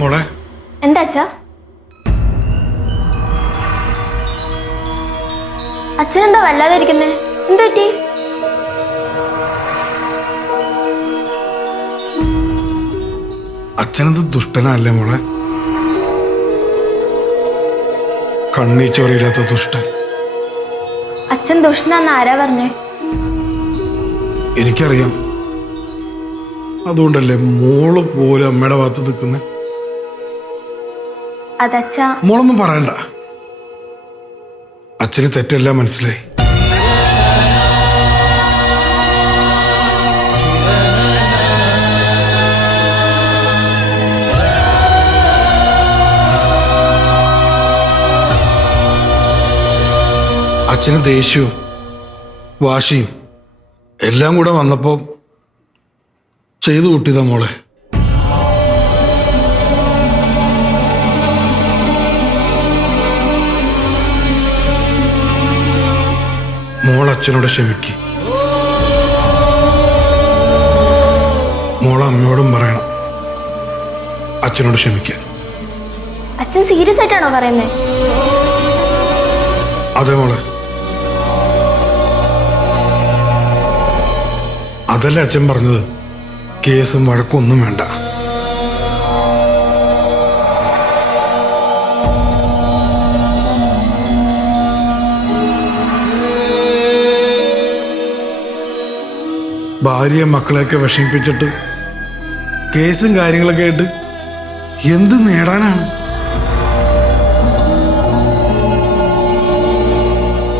മോളെ എന്താ അച്ഛാ? അച്ഛനെന്താ വല്ലാതെ ഇരിക്കുന്നേ? എന്തു പറ്റി? അച്ഛനത് ദുഷ്ടനല്ലേ മോളെ? കണ്ണീച്ചോറിയില്ലാത്ത ദുഷ്ടൻ. അച്ഛൻ ദുഷ്ടനാന്ന് ആരാ പറഞ്ഞേ? എനിക്കറിയാം. അതുകൊണ്ടല്ലേ മോള് പോലും അമ്മയുടെ ഭാഗത്ത് നിൽക്കുന്നേ. അതച്ഛാ. മോളൊന്നും പറയണ്ട. അച്ഛന് തെറ്റെല്ലാം മനസ്സിലായി. അച്ഛന് ദേഷ്യവും വാശിയും എല്ലാം കൂടെ വന്നപ്പോ ചെയ്തു കൂട്ടിയതാ മോളെ. മോൾ അച്ഛനോട് ക്ഷമിക്ക്. മോൾ അമ്മയോടും പറയണം അച്ഛനോട് ക്ഷമിക്കാൻ. അച്ഛൻ സീരിയസ് ആയിട്ടാണോ പറയുന്നേ? അതെ മോളെ. അതല്ലേ അച്ഛൻ പറഞ്ഞത്, കേസും വഴക്കൊന്നും വേണ്ട. ഭാര്യയും മക്കളെയൊക്കെ വിഷമിപ്പിച്ചിട്ട് കേസും കാര്യങ്ങളൊക്കെ ആയിട്ട് എന്ത് നേടാനാണ്?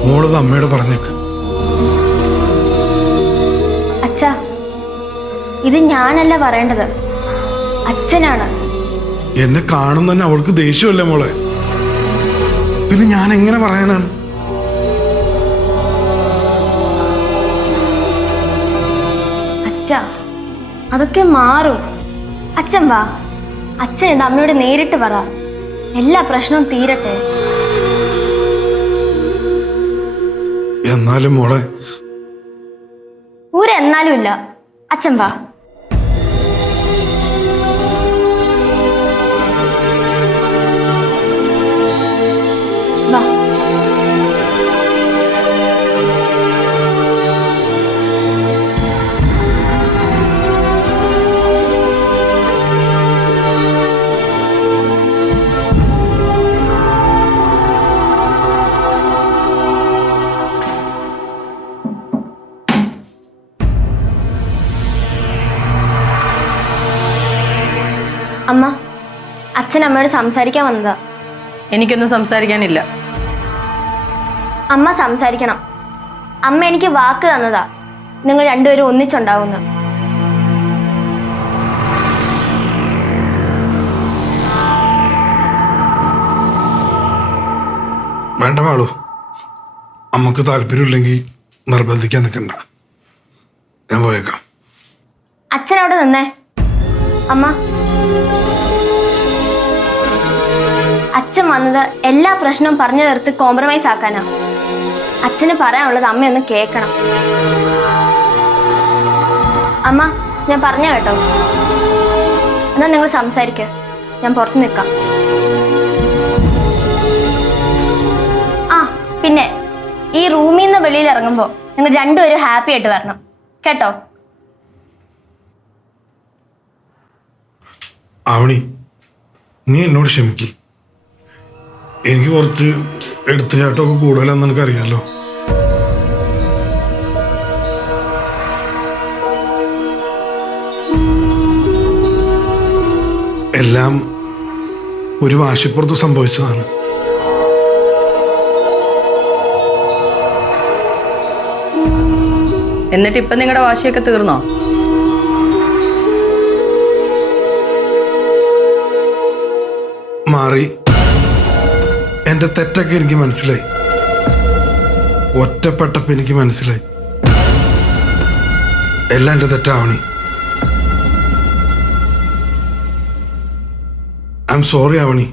മോളത് അമ്മയോട് പറഞ്ഞേക്ക്. അച്ഛാ, ഇത് ഞാനല്ല പറയേണ്ടത്, അച്ഛനാണ്. എന്നെ കാണുന്ന തന്നെ അവൾക്ക് ദേഷ്യമല്ലേ മോളെ? പിന്നെ ഞാൻ എങ്ങനെ പറയാനാണ്? അച്ഛാ, അതൊക്കെ മാറും. അച്ഛൻ വാ, അച്ഛൻ ഇത് അമ്മയോട് നേരിട്ട് പറ. എല്ലാ പ്രശ്നവും തീരട്ടെ. എന്നാലും മോളെ. എന്നാലും ഇല്ല. അച്ഛൻ വാ. വാ. അമ്മ, അച്ഛൻ അമ്മയോട് സംസാരിക്കാൻ വന്നതാ. എനിക്കൊന്നും സംസാരിക്കാനില്ല. അമ്മ സംസാരിക്കണം. അമ്മ എനിക്ക് വാക്ക് തന്നതാ, നിങ്ങൾ രണ്ടുപേരും ഒന്നിച്ചുണ്ടാവുന്നു. വേണ്ട മാളു, അമ്മക്ക് താല്പര്യമില്ലെങ്കിൽ നിർബന്ധിക്കാൻ നിൽക്കണ്ട. ഞാൻ പോയേക്കാം. അച്ഛൻ അവിടെ നിന്നേ. അമ്മ, അച്ഛൻ വന്നത് എല്ലാ പ്രശ്നവും പറഞ്ഞു തീർത്ത് കോംപ്രമൈസ് ആക്കാനാ. അച്ഛന് പറയാനുള്ളത് അമ്മയൊന്ന് കേൾക്കണം. അമ്മ, ഞാൻ പറഞ്ഞ കേട്ടോ? എന്നാ നിങ്ങൾ സംസാരിക്ക, ഞാൻ പുറത്ത് നിൽക്കാം. ആ പിന്നെ, ഈ റൂമിൽ നിന്ന് വെളിയിൽ ഇറങ്ങുമ്പോൾ നിങ്ങൾ രണ്ടുപേരും ഹാപ്പി ആയിട്ട് വരണം കേട്ടോ? ആവണി, നീ എന്നോട് ക്ഷമിക്ക്. എനിക്ക് കുറച്ച് എടുത്തുചാട്ടമൊക്കെ കൂടുതലാന്ന് എനിക്കറിയാലോ. എല്ലാം ഒരു വാശിപ്പുറത്ത് സംഭവിച്ചതാണ്. എന്നിട്ട് ഇപ്പൊ നിങ്ങളുടെ വാശിയൊക്കെ തീർന്നോ? മാറി. എന്റെ തെറ്റൊക്കെ എനിക്ക് മനസ്സിലായി. ഒറ്റപ്പെട്ടപ്പോ എനിക്ക് മനസ്സിലായി എല്ലാം എന്റെ തെറ്റാവണി. I'm sorry Avani.